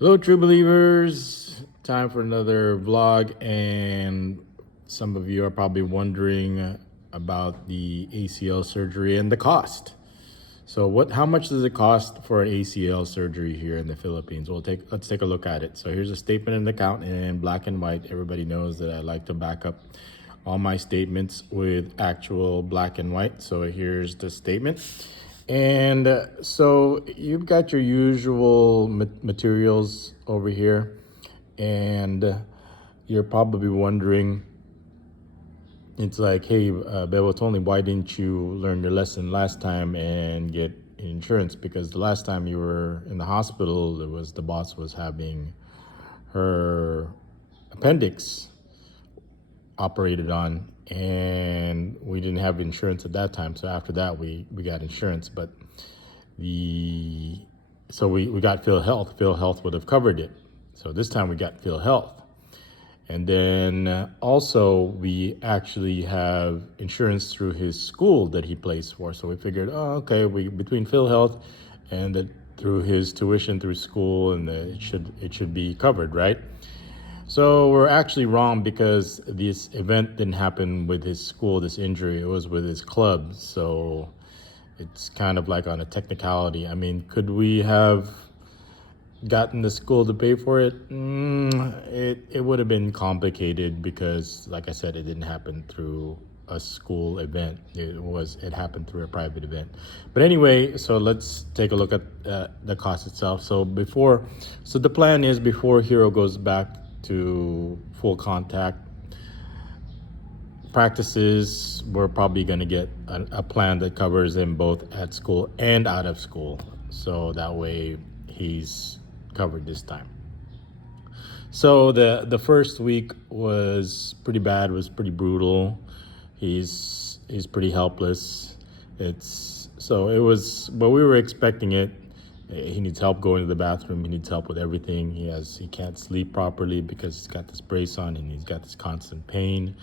Hello, true believers. Time for another vlog, and some of you are probably wondering about the ACL surgery and the cost. So, how much does it cost for an ACL surgery here in the Philippines? Let's take a look at it. So, here's a statement in the account in black and white. Everybody knows that I like to back up all my statements with actual black and white. So, here's the statement. And so you've got your usual materials over here, and you're probably wondering, it's like, hey, bebotsonly, why didn't you learn your lesson last time and get insurance? Because the last time you were in the hospital, the boss was having her appendix operated on, and we didn't have insurance at that time. So after that, we got insurance, but we got Phil Health. Phil Health would have covered it. So this time we got Phil Health. And then also we actually have insurance through his school that he plays for. So we figured, oh, okay, between Phil Health and through his tuition through school, and it should be covered, right? So we're actually wrong, because this event didn't happen with his school, this injury. It was with his club. So it's kind of like on a technicality. I mean, could we have gotten the school to pay for it? It would have been complicated, because, like I said, it didn't happen through a school event. It happened through a private event. But anyway, so let's take a look at the cost itself. So the plan is, before Hero goes back to full contact practices, we're probably going to get a plan that covers him both at school and out of school. So that way he's covered this time. So the first week was pretty bad, was pretty brutal. He's pretty helpless. It was, but we were expecting it. He needs help going to the bathroom. He needs help with everything. He can't sleep properly because he's got this brace on and he's got this constant pain.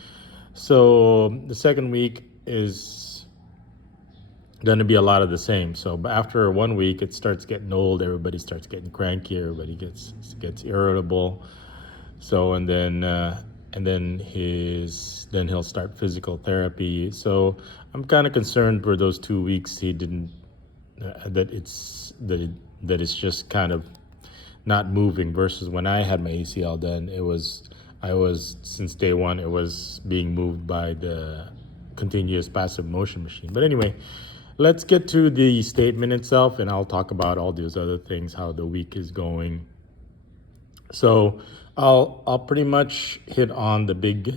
So the second week is going to be a lot of the same. So after 1 week, it starts getting old. Everybody starts getting cranky. Everybody gets irritable. So and then he'll start physical therapy. So I'm kind of concerned for those 2 weeks he didn't that it's just kind of not moving, versus when I had my ACL done, I was since day one, it was being moved by the continuous passive motion machine. But anyway, let's get to the statement itself, and I'll talk about all those other things, how the week is going. So I'll pretty much hit on the big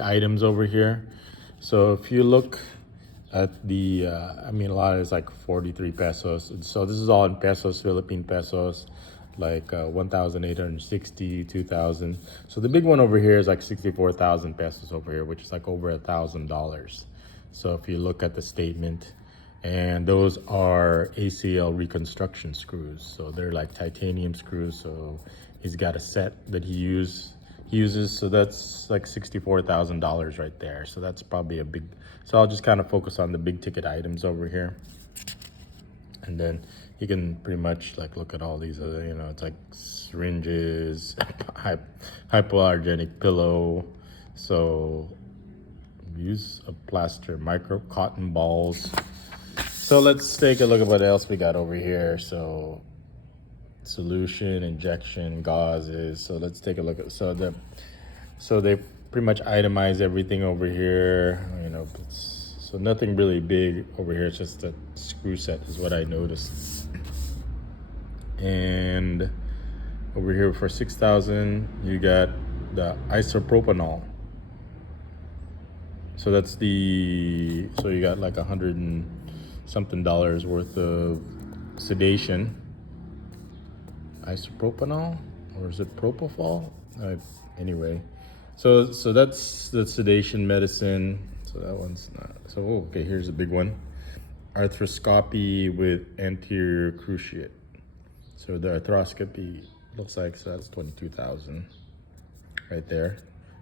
items over here. So if you look at the a lot is like 43 pesos. So this is all in pesos, Philippine pesos, like 1,860, 2,000. So the big one over here is like 64,000 pesos over here, which is like over $1,000. So if you look at the statement, and those are ACL reconstruction screws. So they're like titanium screws. So he's got a set that he uses. So that's like $64,000 right there. So that's probably a big. So I'll just kind of focus on the big ticket items over here, and then you can pretty much like look at all these other, it's like syringes, hypoallergenic pillow. So use of plaster, micro cotton balls. So let's take a look at what else we got over here. So solution, injection, gauzes. So let's take a look at, so they pretty much itemize everything over here. So nothing really big over here. It's just a screw set is what I noticed. And over here for 6,000, you got the isopropanol. So that's so you got like $100 and something worth of sedation. Isopropanol, or is it propofol? Anyway, so that's the sedation medicine. So that one's not. So okay, here's a big one: arthroscopy with anterior cruciate. So the arthroscopy looks like, so that's 22,000 right there.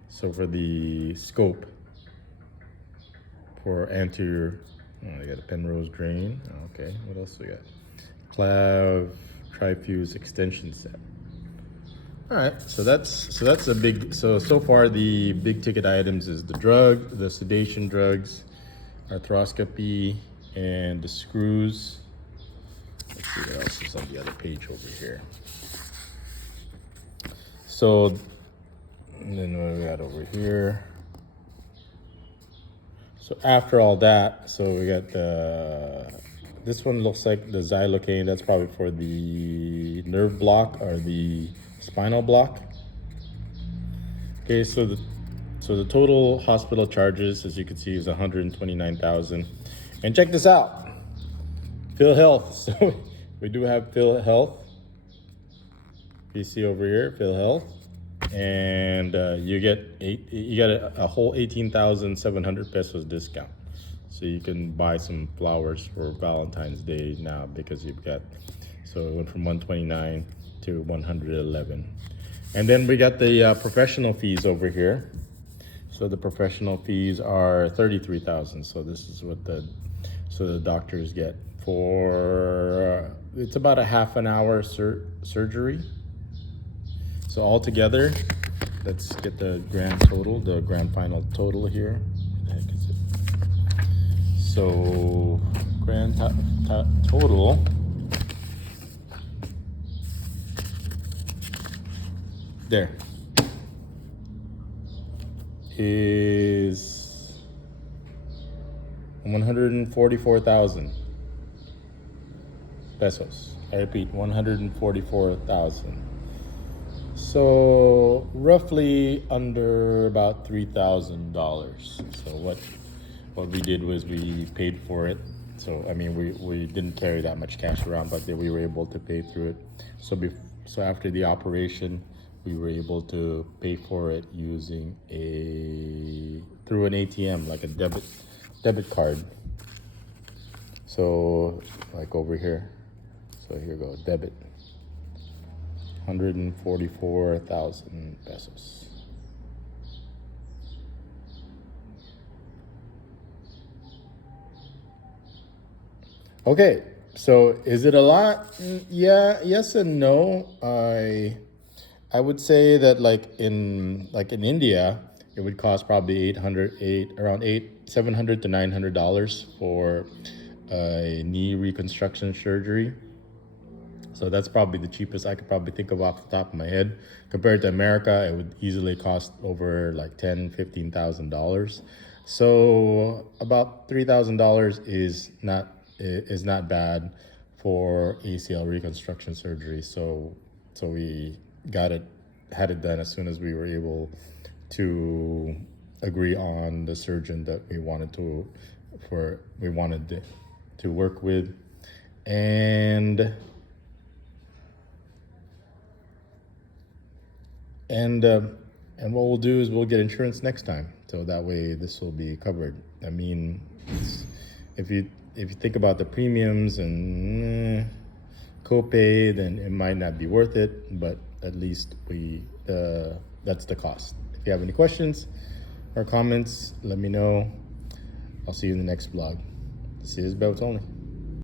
So for the scope for anterior, I got a Penrose drain. Okay, what else we got? Clav tri-fuse extension set. All right, so that's a big. So far the big ticket items is the sedation drugs, arthroscopy, and the screws. Let's see what else is on the other page over here. So, and then what we got over here? So after all that, so we got this one looks like the xylocaine. That's probably for the nerve block or the spinal block. Okay, so the total hospital charges, as you can see, is $129,000. And check this out, Phil Health. So we do have Phil Health. You see over here, Phil Health, and you get a whole 18,700 pesos discount. So you can buy some flowers for Valentine's Day now because you've got. So it went from 129 to 111. And then we got the professional fees over here. So the professional fees are 33,000. So this is what the doctors get for. It's about a half an hour surgery. So altogether, let's get the grand total, the grand final total here. What the heck is it? So grand total there is 144,000 pesos. I repeat, 144,000. So roughly under about $3,000. So what we did was we paid for it. So I mean we didn't carry that much cash around, but we were able to pay through it. So after the operation, we were able to pay for it using through an ATM, like a debit card. So like over here. So here we go, debit. 144,000 pesos. Okay, so is it a lot? Yeah, yes and no. I would say that like in India, it would cost probably around $700 to $900 for a knee reconstruction surgery. So that's probably the cheapest I could probably think of off the top of my head. Compared to America, it would easily cost over like $15,000. So about $3,000 is not bad for ACL reconstruction surgery. So we had it done as soon as we were able to agree on the surgeon that we wanted to work with, and what we'll do is we'll get insurance next time, so that way this will be covered. I mean, if you think about the premiums and copay, then it might not be worth it, but at least that's the cost. If you have any questions or comments, let me know. I'll see you in the next vlog. This is Bebotsonly.